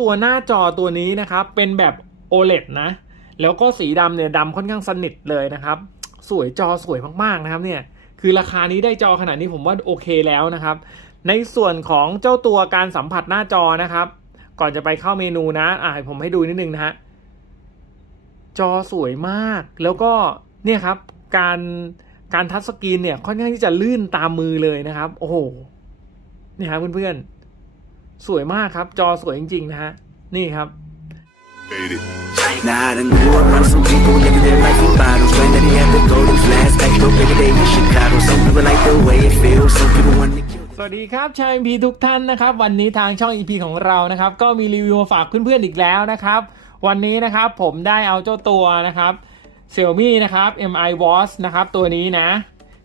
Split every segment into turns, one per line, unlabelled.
ตัวหน้าจอตัวนี้นะครับ เป็นแบบ OLED นะ แล้วก็สีดำเนี่ยดำค่อนข้างสนิทเลยนะครับ สวยจอสวยมาก ๆ นะครับเนี่ยคือราคานี้ได้จอขนาดนี้ผมว่าโอเคแล้วนะครับ ในส่วนของเจ้าตัวการสัมผัสหน้าจอนะครับ ก่อนจะไปเข้าเมนูนะ อ่าผมให้ดูนิดนึงนะฮะจอสวยมาก แล้วก็เนี่ยครับ การการทัชสกรีนเนี่ยค่อนข้างที่จะลื่นตามมือเลยนะครับ โอ้โหนี่ยครับเพื่อนๆ สวยมากครับ จอสวยจริง ๆ นะฮะ นี่ครับ
Nah, I done grew around some people living their life in bottles. Granddaddy had the golden flask, back no bigger day in Chicago. Some people like the way it feels, some people want to kill.
สวัสดีครับชาว MP ทุกท่านนะครับ วันนี้ทางช่อง EP ของเรานะครับ ก็มีรีวิวมาฝากเพื่อนๆอีกแล้วนะครับ วันนี้นะครับผมได้เอาเจ้าตัวนะครับ Xiaomi นะครับ Mi Watch นะครับ ตัวนี้นะ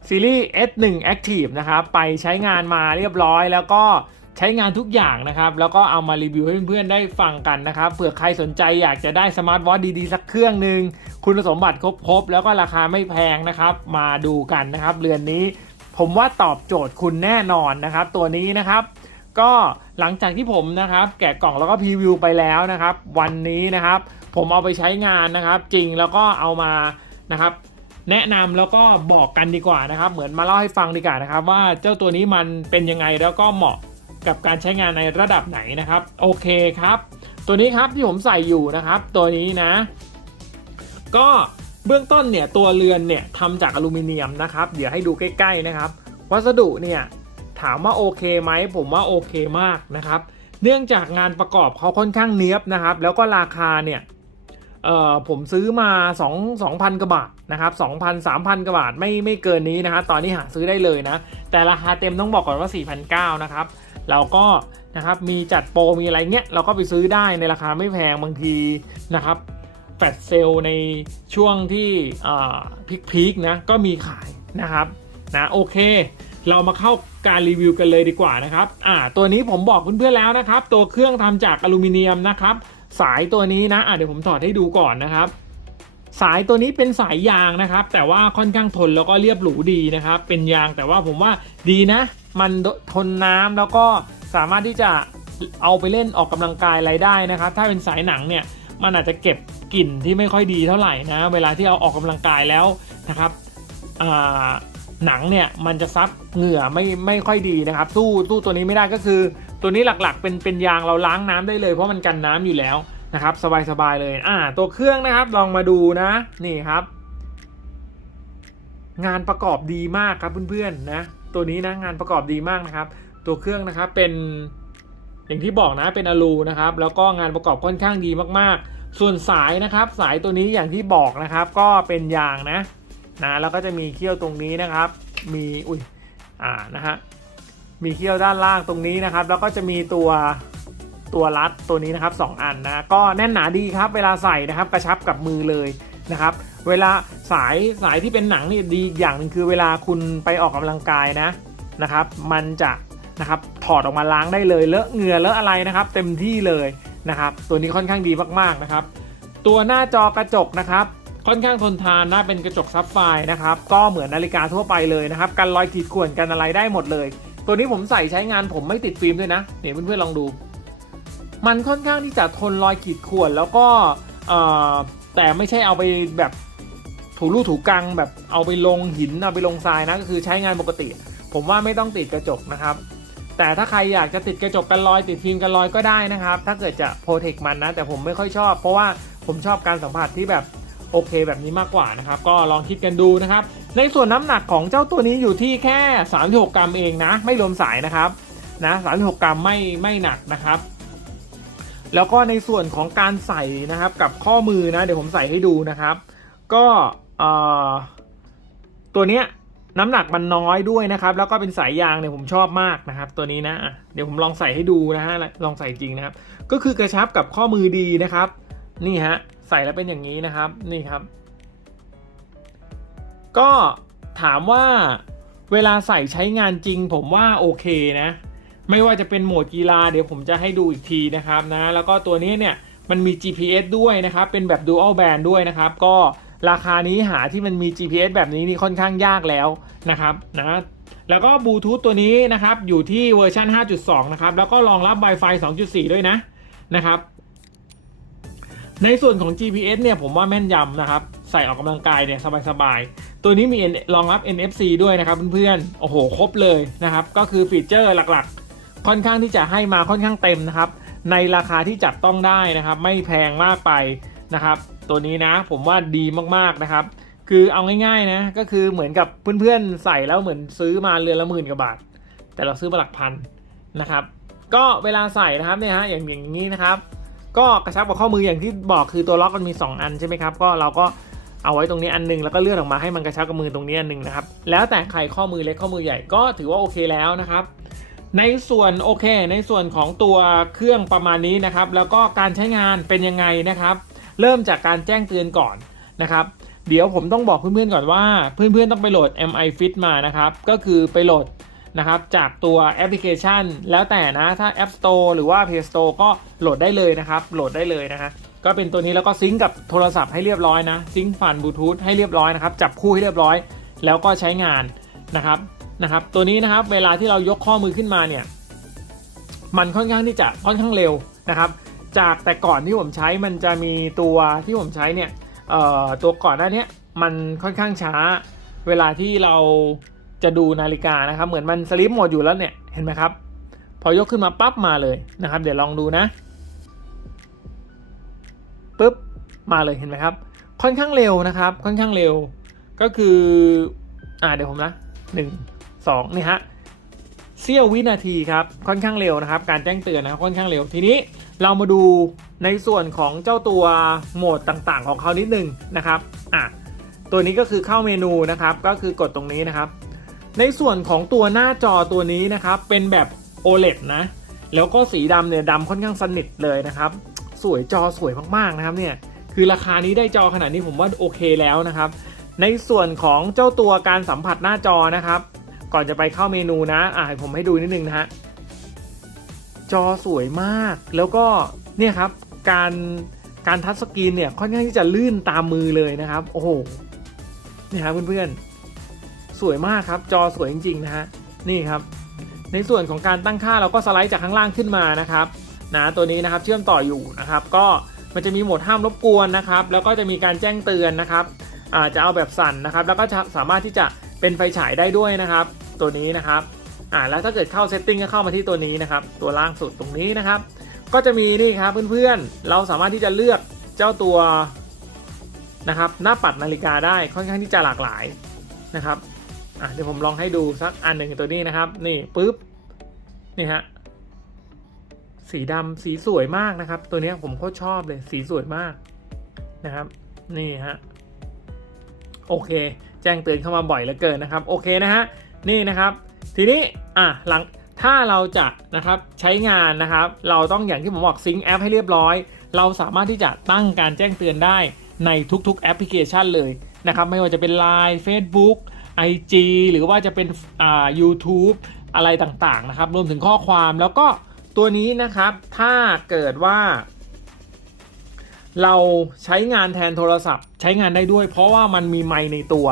ซีรีส์ S1 Active นะครับ ไปใช้งานมาเรียบร้อยแล้วก็ ใช้งานทุกอย่างนะครับ แล้วก็เอามารีวิวให้เพื่อนๆได้ฟังกันนะครับเผื่อใครสนใจอยากจะได้สมาร์ทวอทดีๆ สักเครื่องหนึ่งคุณสมบัติครบๆ แล้วก็ราคาไม่แพงนะครับ มาดูกันนะครับเรือนนี้ผมว่าตอบโจทย์คุณแน่นอนนะครับ ตัวนี้นะครับ ก็หลังจากที่ผมนะครับ แกะกล่องแล้วก็พรีวิวไปแล้วนะครับ วันนี้นะครับ ผมเอาไปใช้งานนะครับ จริงแล้วก็เอามานะครับแนะนำแล้วก็บอกกันดีกว่านะครับ เหมือนมาเล่าให้ฟังดีกว่านะครับ ว่าเจ้าตัวนี้มันเป็นยังไงแล้วก็เหมาะ กับการใช้งานในระดับไหนนะครับ โอเคครับ ตัวนี้ครับที่ผมใส่อยู่นะครับ ตัวนี้นะ ก็เบื้องต้นเนี่ยตัวเรือนเนี่ยทำจากอลูมิเนียมนะครับ เดี๋ยวให้ดูใกล้ๆนะครับ วัสดุเนี่ยถามว่าโอเคไหมผมว่าโอเคมากนะครับ เนื่องจากงานประกอบเขาค่อนข้างเนียบนะครับ แล้วก็ราคาเนี่ยเอ่อผมซื้อมา 2 2,000กว่าบาทนะครับ2,000 3,000กว่าบาทไม่ไม่เกินนี้นะครับตอนนี้หาซื้อได้เลยนะ แต่ราคาเต็มต้องบอกก่อนว่า 4,900นะครับ เราก็นะครับมีจัดโปรมีอะไรเงี้ยเราก็ไปซื้อได้ในราคาไม่แพงบางทีนะครับแฟลชเซลในช่วงที่พีคๆนะก็มีขายนะครับนะโอเค เรามาเข้าการรีวิวกันเลยดีกว่านะครับอ่าตัวนี้ผมบอกเพื่อนๆแล้วนะครับ ตัวเครื่องทำจากอลูมิเนียมนะครับ สายตัวนี้นะอ่าเดี๋ยวผมถอดให้ดูก่อนนะครับ สายตัวนี้เป็นสายยางนะครับ แต่ว่าค่อนข้างทนแล้วก็เรียบหรูดีนะครับ เป็นยางแต่ว่าผมว่าดีนะ มันทนน้ำแล้วก็สามารถที่จะเอาไปเล่นออกกำลังกายอะไรได้นะครับ ถ้าเป็นสายหนังเนี่ยมันอาจจะเก็บกลิ่นที่ไม่ค่อยดีเท่าไหร่นะ เวลาที่เอาออกกำลังกายแล้วนะครับหนังเนี่ยมันจะซับเหงื่อไม่ไม่ค่อยดีนะครับ สู้สู้ตัวนี้ไม่ได้ก็คือ ตัวนี้หลักๆ เป็นเป็นยางเราล้างน้ำได้เลยเพราะมันกันน้ำอยู่แล้ว นะครับสบายๆเลยอ่าตัวเครื่องนะครับลองมาดูนะนี่ครับ งานประกอบดีมากครับเพื่อนๆนะตัวนี้นะงานประกอบดีมากนะครับ ตัวเครื่องนะครับเป็นอย่างที่บอกนะเป็นอลูนะครับ แล้วก็งานประกอบค่อนข้างดีมากๆ ส่วนสายนะครับ สายตัวนี้อย่างที่บอกนะครับ ก็เป็นยางนะนะแล้วก็จะมีเขี้ยวตรงนี้นะครับ มีอุ้ยอ่านะฮะมีเขี้ยวด้านล่างตรงนี้นะครับ แล้วก็จะมีตัว ตัวรัดตัวนี้นะครับสองอันนะก็แน่นหนาดีครับ เวลาใส่นะครับกระชับกับมือเลยนะครับเวลาสายสายที่เป็นหนังนี่ดีอย่างหนึ่งคือเวลาคุณไปออกกำลังกายนะนะครับ มันจะนะครับถอดออกมาล้างได้เลยเลอะเหงื่อเลอะอะไรนะครับ เต็มที่เลยนะครับ ตัวนี้ค่อนข้างดีมากๆนะครับ ตัวหน้าจอกระจกนะครับค่อนข้างทนทานนะเป็นกระจกซับไฟนะครับ ก็เหมือนนาฬิกาทั่วไปเลยนะครับ กันรอยขีดข่วนกันอะไรได้หมดเลย ตัวนี้ผมใส่ใช้งานผมไม่ติดฟิล์มด้วยนะเนี่ยวเพื่อนๆลองดู มันค่อนข้างที่จะทนรอยขีดข่วนแล้วก็แต่ไม่ใช่เอาไปแบบถูรูถูกังแบบเอาไปลงหินเอาไปลงทรายนะก็คือใช้งานปกติ ผมว่าไม่ต้องติดกระจกนะครับ แต่ถ้าใครอยากจะติดกระจกกันรอยติดฟิล์มกันรอยก็ได้นะครับ ถ้าเกิดจะโปรเทคมันนะ แต่ผมไม่ค่อยชอบ เพราะว่าผมชอบการสัมผัสที่แบบโอเคแบบนี้มากกว่านะครับ ก็ลองคิดกันดูนะครับ ในส่วนน้ำหนักของเจ้าตัวนี้อยู่ที่แค่ 36 กรัมเองนะ ไม่รวมสายนะครับนะ36 กรัมไม่ไม่หนักนะครับ แล้วก็ในส่วนของการใส่นะครับกับข้อมือนะเดี๋ยวผมใส่ให้ดูนะครับ ก็ตัวเนี้ยน้ำหนักมันน้อยด้วยนะครับ แล้วก็เป็นสายยางเนี่ยผมชอบมากนะครับ ตัวนี้นะเดี๋ยวผมลองใส่ให้ดูนะฮะลองใส่จริงนะครับ ก็คือกระชับกับข้อมือดีนะครับ นี่ฮะใส่แล้วเป็นอย่างนี้นะครับนี่ครับ ก็ถามว่าเวลาใส่ใช้งานจริง ผมว่าโอเคนะ ไม่ว่าจะเป็นโหมดกีฬาเดี๋ยวผมจะให้ดูอีกทีนะครับนะแล้วก็ตัวนี้เนี่ยมันมี GPS ด้วยนะครับ เป็นแบบ Dual Band ด้วยนะครับ ก็ราคานี้หาที่มันมี GPS แบบนี้นี่ค่อนข้างยากแล้วนะครับนะแล้วก็บลูทูธตัวนี้นะครับอยู่ที่เวอร์ชัน5.2 นะครับ แล้วก็รองรับ Wi-Fi 2.4 ด้วยนะนะครับ ในส่วนของ GPS เนี่ยผมว่าแม่นยำนะครับ ใส่ออกกำลังกายเนี่ยสบายๆ ตัวนี้มีรองรับ NFC ด้วยนะครับเพื่อนๆ โอ้โห ครบเลยนะครับ ก็คือฟีเจอร์หลักๆ ค่อนข้างที่จะให้มาค่อนข้างเต็มนะครับ ในราคาที่จับต้องได้นะครับ ไม่แพงมากไปนะครับ ตัวนี้นะผมว่าดีมากๆนะครับ คือเอาง่ายๆนะก็คือเหมือนกับเพื่อนๆใส่แล้วเหมือนซื้อมาเรือนละหมื่นกว่าบาท แต่เราซื้อมาหลักพันนะครับก็เวลาใส่นะครับเนี่ยฮะอย่างอย่างนี้นะครับ ก็กระชับกับข้อมืออย่างที่บอกคือตัวล็อกมันมี 2 อันใช่ไหมครับก็เราก็เอาไว้ตรงนี้อันหนึงแล้วก็เลื่อนออกมาให้มันกระชับกับมือตรงนี้อันหนึงนะครับแล้วแต่ใครข้อมือเล็กข้อมือใหญ่ก็ถือว่าโอเคแล้วนะครับ ในส่วนโอเค ในส่วนของตัวเครื่องประมาณนี้นะครับ แล้วก็การใช้งานเป็นยังไงนะครับ เริ่มจากการแจ้งเตือนก่อนนะครับ เดี๋ยวผมต้องบอกเพื่อนๆก่อนว่า เพื่อนๆต้องไปโหลด MI Fit มานะครับ ก็คือไปโหลดนะครับจากตัวแอปพลิเคชัน แล้วแต่นะถ้า App Store หรือว่า Play Store ก็โหลดได้เลยนะครับ โหลดได้เลยนะฮะก็เป็นตัวนี้แล้วก็ซิงกับโทรศัพท์ให้เรียบร้อยนะซิงก์ผ่านบลูทูธให้เรียบร้อยนะครับจับคู่ให้เรียบร้อย แล้วก็ใช้งานนะครับ นะครับตัวนี้นะครับเวลาที่เรายกข้อมือขึ้นมาเนี่ยมันค่อนข้างที่จะค่อนข้างเร็วนะครับ จากแต่ก่อนที่ผมใช้มันจะมีตัวที่ผมใช้เนี่ยตัวก่อนหน้านี้มันค่อนข้างช้า เวลาที่เราจะดูนาฬิกานะครับ เหมือนมันสลิปหมดอยู่แล้วเนี่ยเห็นไหมครับ พอยกขึ้นมาปั๊บมาเลยนะครับ เดี๋ยวลองดูนะปุ๊บมาเลยเห็นไหมครับ ค่อนข้างเร็วนะครับ ค่อนข้างเร็ว ก็คืออ่าเดี๋ยวผมนะหนึ่ง สองนี่ฮะเสี้ยววินาทีครับค่อนข้างเร็วนะครับ การแจ้งเตือนนะครับค่อนข้างเร็วทีนี้เรามาดูในส่วนของเจ้าตัวโหมดต่างๆ ของเขานิดนึงนะครับอะตัวนี้ก็คือเข้าเมนูนะครับก็คือกดตรงนี้นะครับ ในส่วนของตัวหน้าจอตัวนี้นะครับเป็นแบบ OLED นะ แล้วก็สีดำเนี่ยดำค่อนข้างสนิทเลยนะครับ สวยจอสวยมากๆนะครับเนี่ยคือราคานี้ได้จอขนาดนี้ผมว่าโอเคแล้วนะครับ ในส่วนของเจ้าตัวการสัมผัสหน้าจอนะครับ ก่อนจะไปเข้าเมนูนะอะให้ผมให้ดูนิดนึงนะฮะจอสวยมาก แล้วก็เนี่ยครับการการทัชสกรีนเนี่ยค่อนข้างที่จะลื่นตามมือเลยนะครับ โอ้โหนี่ครับเพื่อนๆ สวยมากครับ จอสวยจริงๆนะฮะนี่ครับ ในส่วนของการตั้งค่าเราก็สไลด์จากข้างล่างขึ้นมานะครับนะตัวนี้นะครับเชื่อมต่ออยู่นะครับ ก็มันจะมีโหมดห้ามรบกวนนะครับ แล้วก็จะมีการแจ้งเตือนนะครับอาจจะเอาแบบสั่นนะครับ แล้วก็จะสามารถที่จะ เป็นไฟฉายได้ด้วยนะครับ ตัวนี้นะครับอ่าแล้วถ้าเกิดเข้าเซตติ้งก็เข้ามาที่ตัวนี้นะครับ ตัวล่างสุดตรงนี้นะครับ ก็จะมีนี่ครับเพื่อนๆ เราสามารถที่จะเลือกเจ้าตัวนะครับ หน้าปัดนาฬิกาได้ค่อนข้างที่จะหลากหลายนะครับอะเดี๋ยวผมลองให้ดูสักอันหนึ่งตัวนี้นะครับ นี่ปุ๊บนี่ฮะสีดำสีสวยมากนะครับ ตัวนี้ผมโคตรชอบเลยสีสวยมากนะครับ นี่ฮะโอเค แจ้งเตือนเข้ามาบ่อยเหลือเกินนะครับโอเคนะฮะนี่นะครับ ทีนี้อะหลังถ้าเราจะนะครับใช้งานนะครับ เราต้องอย่างที่ผมบอกซิงแอปให้เรียบร้อย เราสามารถที่จะตั้งการแจ้งเตือนได้ในทุกๆแอปพลิเคชันเลยนะครับ ไม่ว่าจะเป็น Line Facebook IG หรือว่าจะเป็นอ่า YouTube อะไรต่างๆนะครับ รวมถึงข้อความแล้วก็ตัวนี้นะครับ ถ้าเกิดว่า เราใช้งานแทนโทรศัพท์ ใช้งานได้ด้วย เพราะว่ามันมีไมค์ในตัว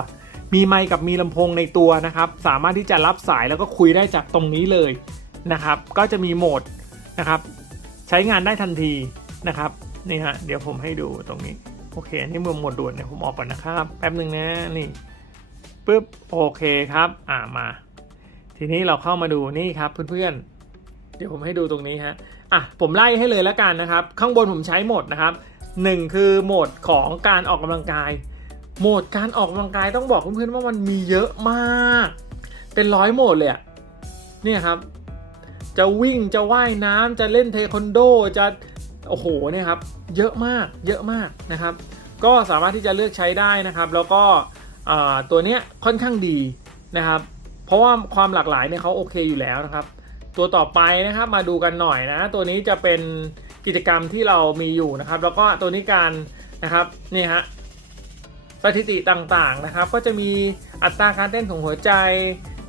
มีไมค์กับมีลำโพงในตัวนะครับ สามารถที่จะรับสายแล้วก็คุยได้จากตรงนี้เลยนะครับ ก็จะมีโหมดนะครับ ใช้งานได้ทันทีนะครับนี่ฮะเดี๋ยวผมให้ดูตรงนี้โอเคอันนี้มือโหมดด่วนเนี่ยผมออกก่อนนะครับแป๊บหนึ่งนะนี่ปุ๊บโอเคครับ อ่ามา ทีนี้เราเข้ามาดูนี่ครับเพื่อนๆเดี๋ยวผมให้ดูตรงนี้ฮะอะผมไล่ให้เลยแล้วกันนะครับ ข้างบนผมใช้โหมดนะครับหนึ่งคือโหมดของการออกกำลังกาย โหมดการออกกำลังกายต้องบอกเพื่อนๆว่ามันมีเยอะมาก เป็นร้อยโหมดเลยอะเนี่ยครับ จะวิ่งจะว่ายน้ำจะเล่นเทควันโดจะโอ้โหเนี่ยครับเยอะมากเยอะมากนะครับ ก็สามารถที่จะเลือกใช้ได้นะครับ แล้วก็ตัวเนี้ยค่อนข้างดีนะครับ เพราะว่าความหลากหลายเนี่ยเขาโอเคอยู่แล้วนะครับ ตัวต่อไปนะครับมาดูกันหน่อยนะ ตัวนี้จะเป็นกิจกรรมที่เรามีอยู่นะครับ แล้วก็ตัวนี้การนะครับนี่ฮะ สถิติต่างๆนะครับ ก็จะมีอัตราการเต้นของหัวใจ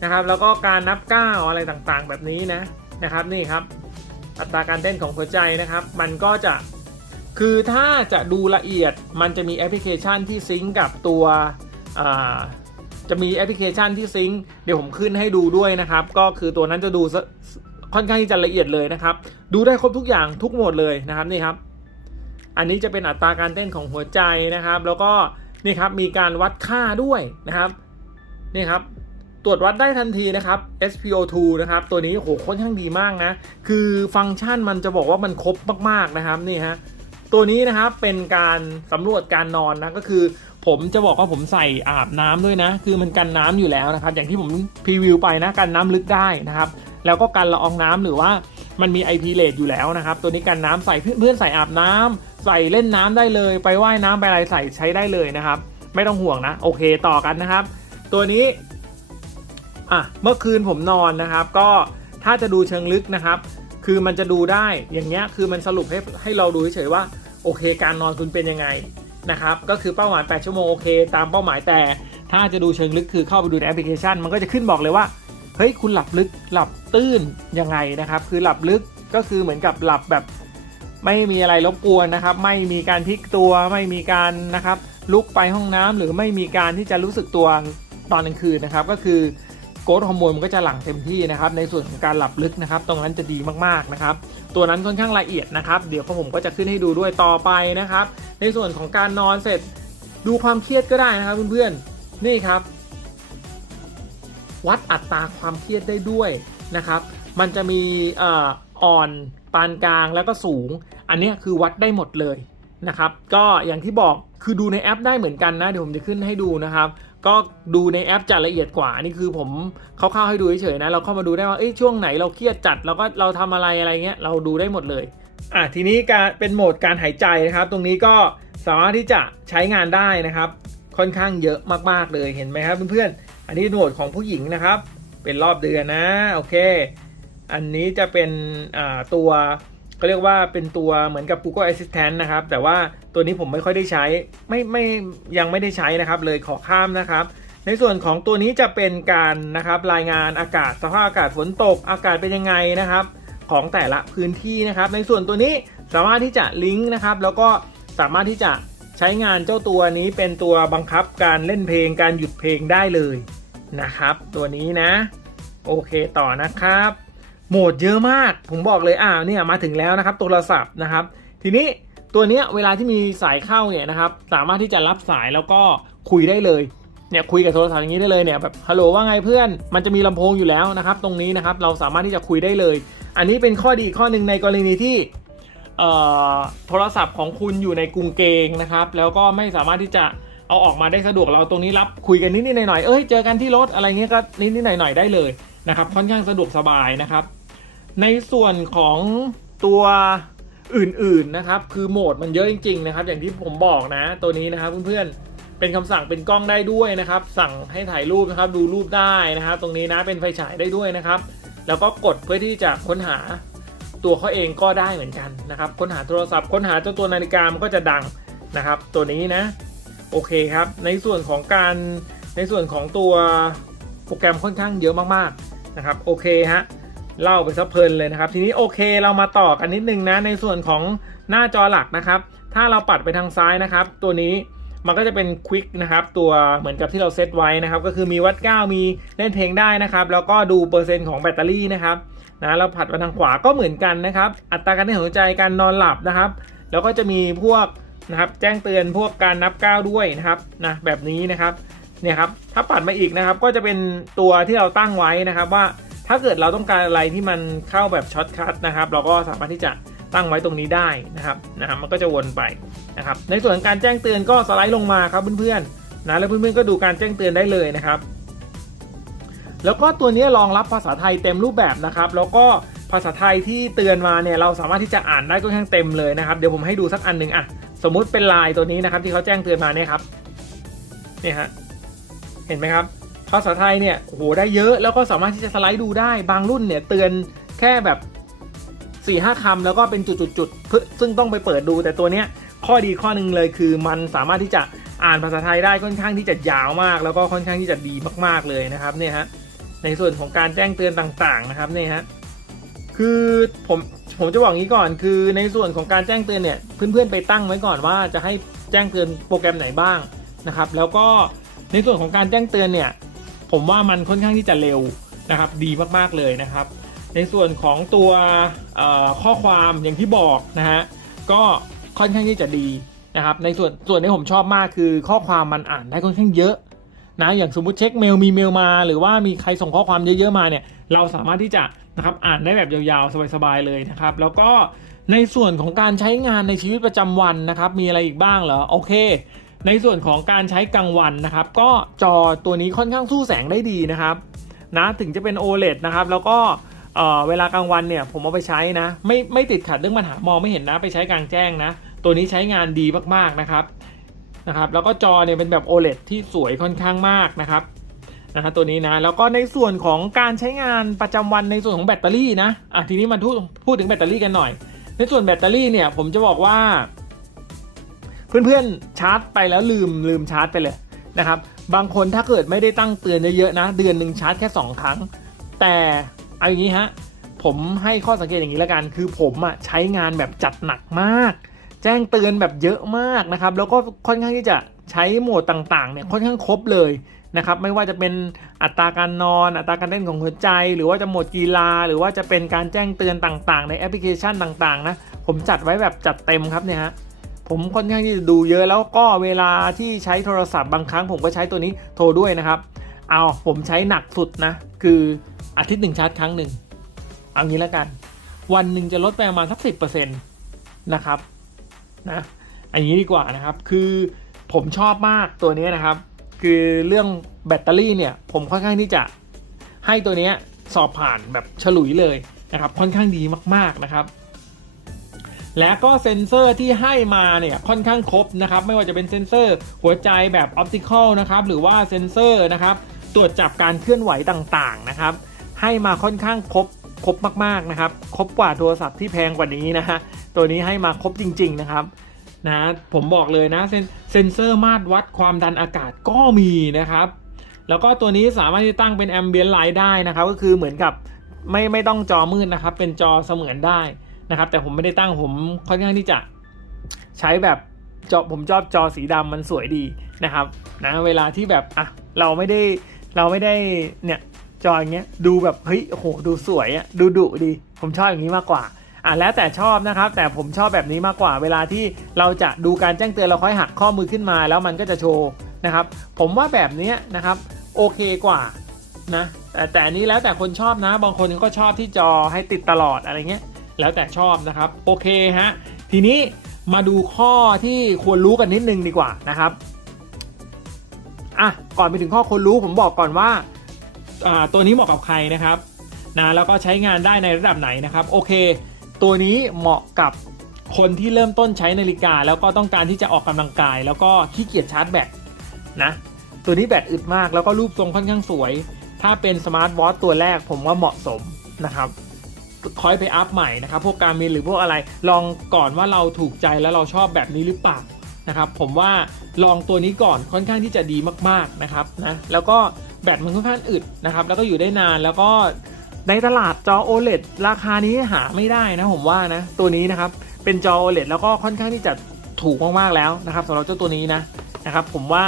นะครับ แล้วก็การนับก้าวอะไรต่างๆ แบบนี้นะนะครับนี่ครับ อัตราการเต้นของหัวใจนะครับ มันก็จะคือถ้าจะดูละเอียดมันจะมีแอปพลิเคชันที่ซิงก์กับตัวจะมีแอปพลิเคชันที่ซิงค์เดี๋ยวผมขึ้นให้ดูด้วยนะครับ ก็คือตัวนั้นจะดูค่อนข้างที่จะละเอียดเลยนะครับ ดูได้ครบทุกอย่างทุกหมดเลยนะครับนี่ครับ อันนี้จะเป็นอัตราการเต้นของหัวใจนะครับ แล้วก็ นี่ครับมีการวัดค่าด้วยนะครับนี่ครับตรวจวัดได้ทันทีนะครับ SPO2 นะครับตัวนี้โหค่อนข้างดีมากนะ คือฟังก์ชันมันจะบอกว่ามันครบมากๆนะครับนี่ฮะตัวนี้นะครับเป็นการสำรวจการนอนนะก็คือผมจะบอกว่าผมใส่อาบน้ำด้วยนะ คือมันกันน้ำอยู่แล้วนะครับ อย่างที่ผมพรีวิวไปนะกันน้ำลึกได้นะครับ แล้วก็กันละอองน้ำหรือว่า มันมี IP เลทอยู่แล้วนะครับ ตัวนี้กันน้ำใส่เพื่อนเพื่อนใส่อาบน้ำใส่เล่นน้ำได้เลย ไปว่ายน้ำไปอะไรใส่ใช้ได้เลยนะครับ ไม่ต้องห่วงนะ โอเคต่อกันนะครับ ตัวนี้อะเมื่อคืนผมนอนนะครับ ก็ถ้าจะดูเชิงลึกนะครับ คือมันจะดูได้อย่างเงี้ยคือมันสรุปให้ให้เราดูเฉยๆว่าโอเค การนอนคุณเป็นยังไงนะครับ ก็คือเป้าหมาย 8 ชั่วโมงโอเค ตามเป้าหมายแต่ถ้าจะดูเชิงลึกคือเข้าไปดูในแอปพลิเคชัน มันก็จะขึ้นบอกเลยว่า ฮ้ยคุณหลับลึกหลับตื้นยังไงนะครับ คือหลับลึกก็คือเหมือนกับหลับแบบไม่มีอะไรรบกวนนะครับ ไม่มีการพลิกตัวไม่มีการนะครับ ลุกไปห้องน้ำหรือไม่มีการที่จะรู้สึกตัวตอนกลางคืนนะครับ ก็คือโกรทฮอร์โมนมันก็จะหลั่งเต็มที่นะครับ ในส่วนของการหลับลึกนะครับ ตรงนั้นจะดีมากๆนะครับ ตัวนั้นค่อนข้างละเอียดนะครับ เดี๋ยวผมก็จะขึ้นให้ดูด้วยต่อไปนะครับ ในส่วนของการนอนเสร็จดูความเครียดก็ได้นะครับเพื่อนๆนี่ครับ วัดอัตราความเครียดได้ด้วยนะครับ มันจะมีอ่ออนปานกลางแล้วก็สูง อันนี้คือวัดได้หมดเลยนะครับ ก็อย่างที่บอกคือดูในแอปได้เหมือนกันนะ เดี๋ยวผมจะขึ้นให้ดูนะครับ ก็ดูในแอปจะละเอียดกว่านี่คือผมคร่าวๆให้ดูเฉยๆนะ เราเข้ามาดูได้ว่าเอ้ยช่วงไหนเราเครียดจัดเราก็เราทำอะไรอะไรเงี้ยเราดูได้หมดเลยอะทีนี้การเป็นโหมดการหายใจนะครับ ตรงนี้ก็สามารถที่จะใช้งานได้นะครับ ค่อนข้างเยอะมากๆเลยเห็นไหมครับเพื่อนๆ อันนี้โหมดของผู้หญิงนะครับ เป็นรอบเดือนนะโอเค อันนี้จะเป็นตัวก็เรียกว่าเป็นตัวเหมือนกับ Google Assistant นะครับ แต่ว่าตัวนี้ผมไม่ค่อยได้ใช้ไม่ไม่ยังไม่ได้ใช้นะครับ เลยขอข้ามนะครับ ในส่วนของตัวนี้จะเป็นการนะครับรายงานอากาศสภาพอากาศฝนตก อากาศเป็นยังไงนะครับของแต่ละพื้นที่นะครับ ในส่วนตัวนี้สามารถที่จะลิงก์นะครับ แล้วก็สามารถที่จะ ใช้งานเจ้าตัวนี้เป็นตัวบังคับการเล่นเพลงการหยุดเพลงได้เลยนะครับ ตัวนี้นะ โอเคต่อนะครับ โหมดเยอะมาก ผมบอกเลยอ่าวเนี่ยมาถึงแล้วนะครับ โทรศัพท์นะครับ ทีนี้ตัวนี้เวลาที่มีสายเข้าเนี่ยนะครับ สามารถที่จะรับสายแล้วก็คุยได้เลยเนี่ยคุยกับโทรศัพท์อย่างนี้ได้เลยเนี่ยแบบฮัลโหลว่าไงเพื่อน มันจะมีลำโพงอยู่แล้วนะครับ ตรงนี้นะครับเราสามารถที่จะคุยได้เลย อันนี้เป็นข้อดีข้อหนึ่งในกรณีที่ โทรศัพท์ของคุณอยู่ในกรุงเกงนะครับ แล้วก็ไม่สามารถที่จะเอาออกมาได้สะดวกเราตรงนี้รับคุยกันนิดๆหน่อยๆเอ้ยเจอกันที่รถอะไรเงี้ยก็นิดๆหน่อยๆได้เลยนะครับ ค่อนข้างสะดวกสบายนะครับ ในส่วนของตัวอื่นๆนะครับ คือโหมดมันเยอะจริง ๆ นะครับ อย่างที่ผมบอกนะ ตัวนี้นะครับเพื่อนๆเป็นคำสั่งเป็นกล้องได้ด้วยนะครับ สั่งให้ถ่ายรูปนะครับ ดูรูปได้นะครับ ตรงนี้นะเป็นไฟฉายได้ด้วยนะครับ แล้วก็กดเพื่อที่จะค้นหา ตัวเขาเองก็ได้เหมือนกันนะครับ ค้นหาโทรศัพท์ ค้นหาเจ้าตัวนาฬิกามันก็จะดังนะครับ ตัวนี้นะ โอเคครับ ในส่วนของการในส่วนของตัวโปรแกรมค่อนข้างเยอะมากๆนะครับ โอเคฮะ เล่าไปซะเพลินเลยนะครับ ทีนี้โอเคเรามาต่อกันนิดนึงนะ ในส่วนของหน้าจอหลักนะครับ ถ้าเราปัดไปทางซ้ายนะครับ ตัวนี้มันก็จะเป็นควิกนะครับตัวเหมือนกับที่เราเซตไว้นะครับ ก็คือมีวัดก้าวมีเล่นเพลงได้นะครับ แล้วก็ดูเปอร์เซ็นต์ของแบตเตอรี่นะครับ นะเราผัดไปทางขวาก็เหมือนกันนะครับ อัตราการเต้นของหัวใจการนอนหลับนะครับ แล้วก็จะมีพวกนะครับแจ้งเตือนพวกการนับก้าวด้วยนะครับนะแบบนี้นะครับเนี่ยครับถ้าปัดมาอีกนะครับก็จะเป็นตัวที่เราตั้งไว้นะครับ ว่าถ้าเกิดเราต้องการอะไรที่มันเข้าแบบช็อตคัทนะครับ เราก็สามารถที่จะตั้งไว้ตรงนี้ได้นะครับนะครับมันก็จะวนไปนะครับในส่วนการแจ้งเตือนก็สไลด์ลงมาครับเพื่อนๆนะแล้วเพื่อนๆก็ดูการแจ้งเตือนได้เลยนะครับ แล้วก็ตัวนี้รองรับภาษาไทยเต็มรูปแบบนะครับ แล้วก็ภาษาไทยที่เตือนมาเนี่ยเราสามารถที่จะอ่านได้ค่อนข้างเต็มเลยนะครับ เดี๋ยวผมให้ดูสักอันหนึ่งอะสมมุติเป็นลายตัวนี้นะครับที่เขาแจ้งเตือนมาเนี่ยครับเนี่ยฮะเห็นไหมครับ ภาษาไทยเนี่ยโหได้เยอะแล้วก็สามารถที่จะสไลด์ดูได้บางรุ่นเนี่ยเตือนแค่แบบ4ี่ห้าคำแล้วก็เป็นจุดๆๆซึ่งต้องไปเปิดดูแต่ตัวเนี้ยข้อดีข้อหนึ่งเลยคือมันสามารถที่จะอ่านภาษาไทยได้ค่อนข้างที่จะยาวมาก แล้วก็ค่อนข้างที่จะดีมากๆเลยนะครับเนี่ยฮะ ในส่วนของการแจ้งเตือนต่างๆนะครับเนี่ยฮะคือผมผมจะบอกงี้ก่อน คือในส่วนของการแจ้งเตือนเนี่ยเพื่อนๆไปตั้งไว้ก่อนว่าจะให้แจ้งเตือนโปรแกรมไหนบ้างนะครับ แล้วก็ในส่วนของการแจ้งเตือนเนี่ยผมว่ามันค่อนข้างที่จะเร็วนะครับ ดีมากๆเลยนะครับ ในส่วนของตัวข้อความอย่างที่บอกนะฮะก็ค่อนข้างที่จะดีนะครับ ในส่วนส่วนที่ผมชอบมากคือข้อความมันอ่านได้ค่อนข้างเยอะ นะอย่างสมมติเช็คเมลมีเมลมา หรือว่ามีใครส่งข้อความเยอะๆมาเนี่ยเราสามารถที่จะนะครับอ่านได้แบบยาวๆสบายๆเลยนะครับแล้วก็ในส่วนของการใช้งานในชีวิตประจำวันนะครับมีอะไรอีกบ้างเหรอโอเค ในส่วนของการใช้กลางวันนะครับ ก็จอตัวนี้ค่อนข้างสู้แสงได้ดีนะครับนะถึงจะเป็น OLED นะครับแล้วก็เอ่อเวลากลางวันเนี่ยผมเอาไปใช้นะ ไม่ไม่ติดขัดเรื่องปัญหามองไม่เห็นนะไปใช้กลางแจ้งนะ ตัวนี้ใช้งานดีมากๆนะครับ นะครับแล้วก็จอเนี่ยเป็นแบบ OLED ที่สวยค่อนข้างมากนะครับนะฮะตัวนี้นะแล้วก็ในส่วนของการใช้งานประจำวันในส่วนของแบตเตอรี่นะอะทีนี้มาพูดพูดถึงแบตเตอรี่กันหน่อย ในส่วนแบตเตอรี่เนี่ยผมจะบอกว่า เพื่อนๆชาร์จไปแล้วลืมลืมชาร์จไปเลยนะครับบางคนถ้าเกิดไม่ได้ตั้งเตือนเยอะๆนะ เดือนหนึ่งชาร์จแค่ 2 ครั้ง แต่เอาอย่างนี้ฮะผมให้ข้อสังเกตอย่างนี้แล้วกัน คือผมอะใช้งานแบบจัดหนักมาก แจ้งเตือนแบบเยอะมากนะครับ แล้วก็ค่อนข้างที่จะใช้โหมดต่างๆเนี่ยค่อนข้างครบเลยนะครับไม่ว่าจะเป็นอัตราการนอน อัตราการเต้นของหัวใจ หรือว่าจะโหมดกีฬา หรือว่าจะเป็นการแจ้งเตือนต่างๆ ในแอปพลิเคชันต่างๆนะผมจัดไว้แบบจัดเต็มครับเนี่ยฮะผมค่อนข้างที่จะดูเยอะแล้วก็เวลาที่ใช้โทรศัพท์บางครั้งผมก็ใช้ตัวนี้โทรด้วยนะครับ เอาผมใช้หนักสุดนะ คืออาทิตย์หนึ่งชาร์จครั้งหนึ่งเอางี้แล้วกัน วันหนึ่งจะลดไปประมาณสักสิบเปอร์เซ็นต์นะครับ นะอันนี้ดีกว่านะครับ คือผมชอบมากตัวนี้นะครับ คือเรื่องแบตเตอรี่เนี่ยผมค่อนข้างที่จะให้ตัวนี้สอบผ่านแบบฉลุยเลยนะครับ ค่อนข้างดีมากๆนะครับ และก็เซ็นเซอร์ที่ให้มาเนี่ยค่อนข้างครบนะครับ ไม่ว่าจะเป็นเซ็นเซอร์หัวใจแบบออปติคอลนะครับหรือว่าเซ็นเซอร์นะครับ ตรวจจับการเคลื่อนไหวต่างๆนะครับ ให้มาค่อนข้างครบครบมากๆนะครับ ครบกว่าโทรศัพท์ที่แพงกว่านี้นะฮะ ตัวนี้ให้มาครบจริง ๆ นะครับนะผมบอกเลยนะเซนเซนเซอร์มาตรวัดความดันอากาศก็มีนะครับ แล้วก็ตัวนี้สามารถที่ตั้งเป็นแอมเบียนไลท์ได้นะครับ ก็คือเหมือนกับไม่ไม่ต้องจอมืดนะครับ เป็นจอเสมือนได้นะครับ แต่ผมไม่ได้ตั้งผมค่อนข้างที่จะใช้แบบจอผมชอบจอสีดำมันสวยดีนะครับนะเวลาที่แบบอะเราไม่ได้เราไม่ได้เนี่ยจออย่างเงี้ยดูแบบเฮ้ยโอ้โหดูสวยอะดูดุดี ผมชอบอย่างนี้มากกว่า อะแล้วแต่ชอบนะครับ แต่ผมชอบแบบนี้มากกว่า เวลาที่เราจะดูการแจ้งเตือนเราค่อยหักข้อมือขึ้นมา แล้วมันก็จะโชว์นะครับ ผมว่าแบบนี้นะครับโอเคกว่านะแต่แต่อันนี้แล้วแต่คนชอบนะ บางคนก็ชอบที่จอให้ติดตลอดอะไรเงี้ย แล้วแต่ชอบนะครับ โอเคฮะ ทีนี้มาดูข้อที่ควรรู้กันนิดนึงดีกว่านะครับ อะ ก่อนไปถึงข้อควรรู้ผมบอกก่อนว่าอ่าตัวนี้เหมาะกับใครนะครับ นะ แล้วก็ใช้งานได้ในระดับไหนนะครับ โอเค ตัวนี้เหมาะกับคนที่เริ่มต้นใช้นาฬิกา แล้วก็ต้องการที่จะออกกำลังกาย แล้วก็ขี้เกียจชาร์จแบตนะตัวนี้แบตอึดมากแล้วก็รูปทรงค่อนข้างสวย ถ้าเป็นสมาร์ทวอทตัวแรกผมว่าเหมาะสมนะครับคอยไปอัพใหม่นะครับ พวกการมินหรือพวกอะไร ลองก่อนว่าเราถูกใจแล้วเราชอบแบบนี้หรือเปล่านะครับ ผมว่าลองตัวนี้ก่อนค่อนข้างที่จะดีมากๆนะครับนะแล้วก็แบตมันค่อนข้างอึดนะครับ แล้วก็อยู่ได้นานแล้วก็ ในตลาดจอ OLED ราคานี้หาไม่ได้นะผมว่านะตัวนี้นะครับเป็นจอ OLED แล้วก็ค่อนข้างที่จะถูกมากๆแล้วนะครับสำหรับเจ้าตัวนี้นะนะครับ ผมว่า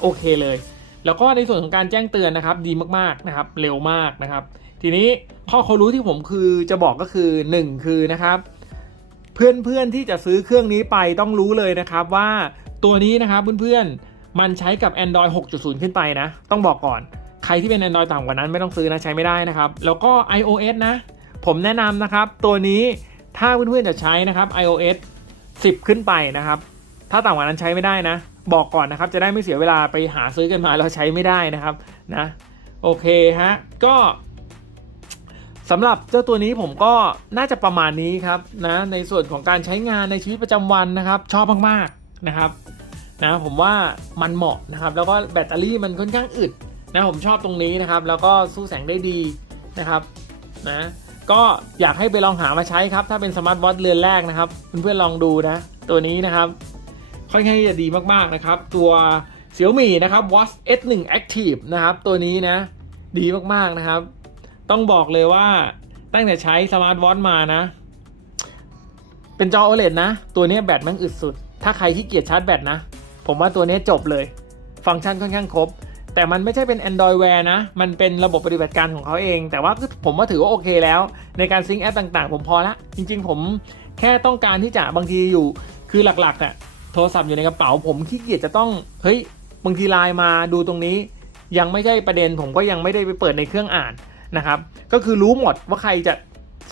โอเคเลย แล้วก็ในส่วนของการแจ้งเตือนนะครับ ดีมากๆนะครับ เร็วมากนะครับ ทีนี้ข้อเขารู้ที่ผมคือจะบอกก็คือ 1 คือนะครับ เพื่อนๆที่จะซื้อเครื่องนี้ไปต้องรู้เลยนะครับว่าตัวนี้นะครับเพื่อนๆมันใช้กับ Android 6.0 ขึ้นไปนะ ต้องบอกก่อน ใครที่เป็น Android ต่ำกว่านั้นไม่ต้องซื้อนะใช้ไม่ได้นะครับ แล้วก็ iOS นะ ผมแนะนำนะครับ ตัวนี้ถ้าเพื่อนๆจะใช้นะครับ iOS 10 ขึ้นไปนะครับ ถ้าต่ำกว่านั้นใช้ไม่ได้นะ บอกก่อนนะครับ จะได้ไม่เสียเวลาไปหาซื้อกันมาแล้วใช้ไม่ได้นะครับนะโอเคฮะก็สำหรับเจ้าตัวนี้ผมก็น่าจะประมาณนี้ครับนะในส่วนของการใช้งานในชีวิตประจำวันนะครับ ชอบมากๆนะครับนะผมว่ามันเหมาะนะครับ แล้วก็แบตเตอรี่มันค่อนข้างอึด นะผมชอบตรงนี้นะครับ แล้วก็สู้แสงได้ดีนะครับนะก็อยากให้ไปลองหามาใช้ครับ ถ้าเป็นสมาร์ทวอทเรือนแรกนะครับเพื่อนๆลองดูนะ ตัวนี้นะครับค่อนข้างจะดีมากๆนะครับ ตัว Xiaomi นะครับ Watch S1 Active นะครับ ตัวนี้นะ ดีมากๆนะครับ ต้องบอกเลยว่าตั้งแต่ใช้สมาร์ทวอทมานะ เป็นจอ OLED นะ ตัวนี้แบตแม่งอึดสุด ถ้าใครที่เกียจชาร์จแบตนะ ผมว่าตัวนี้จบเลย ฟังก์ชันค่อนข้างครบ แต่มันไม่ใช่เป็น Android Wear นะ มันเป็นระบบปฏิบัติการของเขาเอง แต่ว่าผมว่าถือว่าโอเคแล้ว ในการซิงแอปต่างๆ ผมพอละ จริง ๆ ผมแค่ต้องการที่จะบางทีอยู่คือหลักๆอะโทรศัพท์อยู่ในกระเป๋า ผมขี้เกียจจะต้องเฮ้ยบางทีไลน์มาดูตรงนี้ ยังไม่ใช่ประเด็นผมก็ยังไม่ได้ไปเปิดในเครื่องอ่านนะครับก็คือรู้หมดว่าใครจะ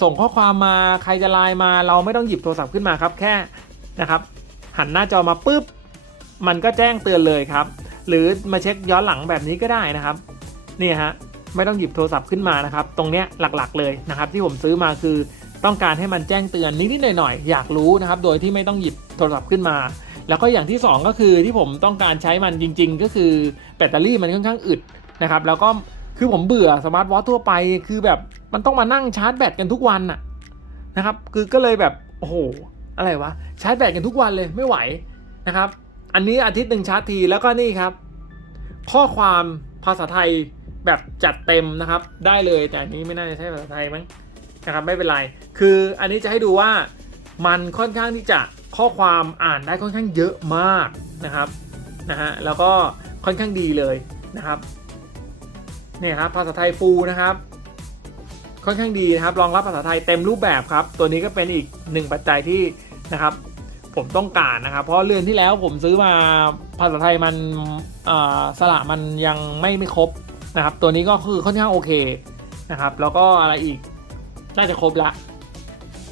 ส่งข้อความมาใครจะไลน์มา เราไม่ต้องหยิบโทรศัพท์ขึ้นมาครับแค่นะครับหันหน้าจอมาปุ๊บมันก็แจ้งเตือนเลยครับ หรือมาเช็คย้อนหลังแบบนี้ก็ได้นะครับนี่ฮะไม่ต้องหยิบโทรศัพท์ขึ้นมานะครับ ตรงเนี้ยหลักๆเลยนะครับ ที่ผมซื้อมาคือต้องการให้มันแจ้งเตือนนิดๆหน่อยๆอยากรู้นะครับ โดยที่ไม่ต้องหยิบโทรศัพท์ขึ้นมา แล้วก็อย่างที่สองก็คือที่ผมต้องการใช้มันจริง ๆ ก็คือแบตเตอรี่มันค่อนข้างอึดนะครับ แล้วก็คือผมเบื่อสมาร์ทวอททั่วไป คือแบบมันต้องมานั่งชาร์จแบตกันทุกวันน่ะนะครับ คือก็เลยแบบโอ้โหอะไรวะชาร์จแบตกันทุกวันเลยไม่ไหวนะครับ อันนี้อาทิตย์หนึ่งชาร์จทีแล้วก็นี่ครับ ข้อความภาษาไทยแบบจัดเต็มนะครับ ได้เลยแต่อันนี้ไม่น่าจะใช่ภาษาไทยมั้งนะครับไม่เป็นไร คืออันนี้จะให้ดูว่ามันค่อนข้างที่จะข้อความอ่านได้ค่อนข้างเยอะมากนะครับนะฮะแล้วก็ค่อนข้างดีเลยนะครับเนี่ยครับภาษาไทยฟูลนะครับ ค่อนข้างดีนะครับรองรับภาษาไทยเต็มรูปแบบครับ ตัวนี้ก็เป็นอีกหนึ่งปัจจัยที่นะครับ ผมต้องการนะครับ เพราะเรือนที่แล้วผมซื้อมาภาษาไทยมันสระมันยังไม่ไม่ครบนะครับ ตัวนี้ก็คือค่อนข้างโอเคนะครับ แล้วก็อะไรอีกน่าจะครบละ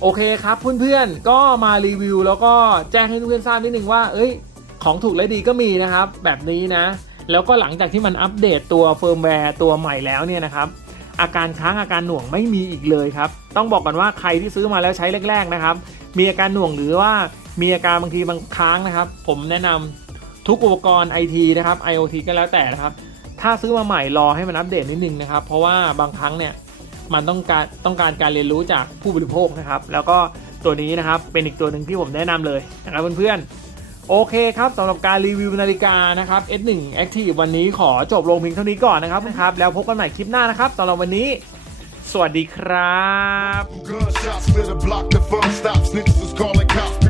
โอเคครับเพื่อนๆก็มารีวิว แล้วก็แจ้งให้เพื่อนๆทราบนิดนึงว่า เอ้ย ของถูกและดีก็มีนะครับ แบบนี้นะ แล้วก็หลังจากที่มันอัปเดตตัวเฟิร์มแวร์ตัวใหม่แล้วเนี่ยนะครับ อาการค้างอาการหน่วงไม่มีอีกเลยครับ ต้องบอกกันว่าใครที่ซื้อมาแล้วใช้แรก ๆนะครับ มีอาการหน่วงหรือว่า มีอาการบางทีบางครั้งนะครับ ผมแนะนำทุกอุปกรณ์ไอทีนะครับ IoT ก็แล้วแต่นะครับ ถ้าซื้อมาใหม่รอให้มันอัปเดตนิดนึงนะครับ เพราะว่าบางครั้งเนี่ยมันต้องการต้องการการเรียนรู้จากผู้บริโภคนะครับ แล้วก็ตัวนี้นะครับเป็นอีกตัวหนึ่งที่ผมแนะนำเลยนะครับเพื่อนๆโอเคครับสำหรับการรีวิวนาฬิกานะครับ S1 Active วันนี้ขอจบลงเพียงเท่านี้ก่อนนะครับครับ แล้วพบกันใหม่คลิปหน้านะครับสำหรับวันนี้ สวัสดีครับ